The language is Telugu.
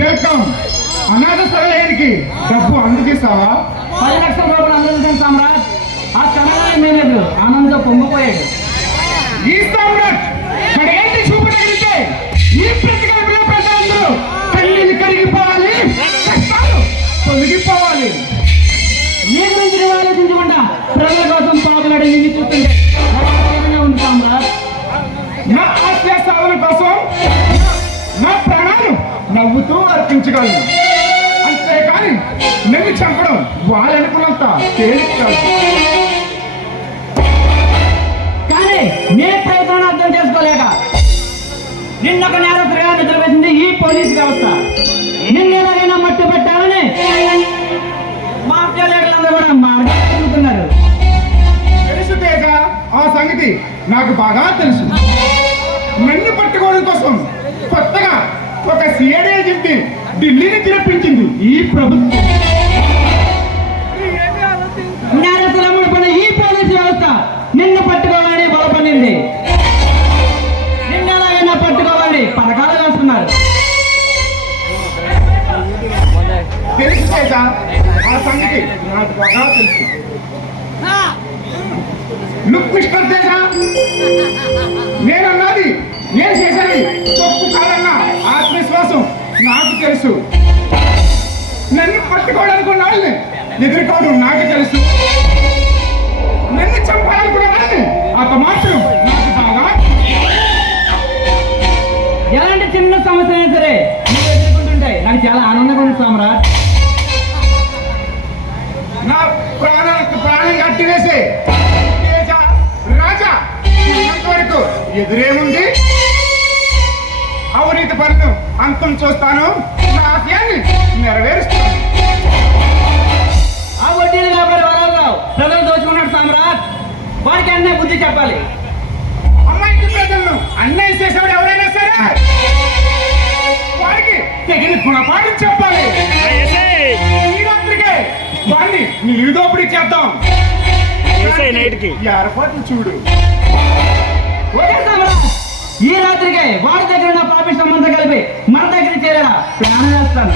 వెల్కమ్. అనాథ సహాయానికి డబ్బు అందజేస్తావా? 10 లక్షల రూపాయలు అందజేశాను సామ్రాట్. ఆ సమయాన్ని మేనేజర్ ఆనందంగా పొంగిపోయాడు. ఈ సామ్రాట్ కడిగంటి చూపగలిగితే ఈ ప్రతికల్పన ప్రజలందరూ కన్నీళ్ళు కరిగిపోవాలి, కష్టాలు తొలగిపోవాలి. నీ గురించి నువ్వు ఆలోచించకుండా ప్రజల కోసం పాకులాడి నిన్ను చూస్తుంటే ఆశ్చర్యంగా ఉంది సామ్రాట్. నా ఆశయ సాధన కోసం నా ప్రాణాలు నవ్వుతూ అర్పించగలను. అంతేకాని నన్ను చంపడం వాళ్ళనుకున్నంత తేలిక కాదు. కానీ నీ ప్రయత్నాన్ని అర్థం చేసుకోలేక నిన్నొక నేరస్తుగా నిద్రవేసింది ఈ పోలీసు వ్యవస్థ. నిన్న ఎలాగైనా మట్టు పెట్టాలని మాఫియా లీడర్లందరూ కూడా మాట్లాడుతున్నారు. తెలుసు తేజ, ఆ సంగతి నాకు బాగా తెలుసు. నన్ను పట్టుకోవడం కోసం కొత్తగా ఒక సిఐడి ఏజెంట్ ఢిల్లీని తిరపించింది ఈ ప్రభుత్వం. నేరస్తుల ముడిపడిన ఈ పోలీసు వ్యవస్థ నిన్ను పట్టుకోవాలని బలపడింది. నిన్న ఎలాగైనా పట్టుకోవాలని పథకాలు వేస్తున్నారు. తెలుసు తేజ, ఆ సంగతి నాకు బాగా తెలుసు. లుక్ మిస్టర్ తేజ, నేనన్నది నేను చేసేది తప్పు కాదన్న ఆత్మవిశ్వాసం నాకు తెలుసు. నన్ను పట్టుకోవాలనుకున్న వాళ్ళని ఎదుర్కోవడం నాకు తెలుసు. నన్ను చంపాలనుకున్న వాళ్ళని అంత మాత్రం నాకు బాగా. ఎలాంటి చిన్న సమస్య అయినా సరే నువ్వు ఎదుర్కొంటుంటాయి నాకు చాలా ఆనందంగా ఉంది సామ్రాట్. నా ప్రాణాలకు ప్రాణం కట్టివేసే తేజ రాజా ఉన్నంత వరకు ఎదురేముంది? అవినీతి పనులు అంతం చూస్తాను, నా ఆశయాన్ని నెరవేరుస్తాను. ఆ వడ్డీలు వ్యాపారి వరాలరావు ప్రజలు దోచుకున్నాడు సామ్రాట్. వారికి అన్నీ బుద్ధి చెప్పాలి. అమ్మాయికి ప్రజలను అన్యాయం చేసేవాడు ఎవరైనా సరే వారికి తగిన గుణపాఠం చెప్పాలి. ఈ రాత్రికే వాడిని నిలుదోపిడి చేద్దాం. ఏర్పాట్లు చూడు. ఓకే సామ్రాట్, ఈ రాత్రికే వారి దగ్గర నా పాపి సంబంధం కలిపి మన దగ్గర చేరేలా ప్లాన్ చేస్తాను.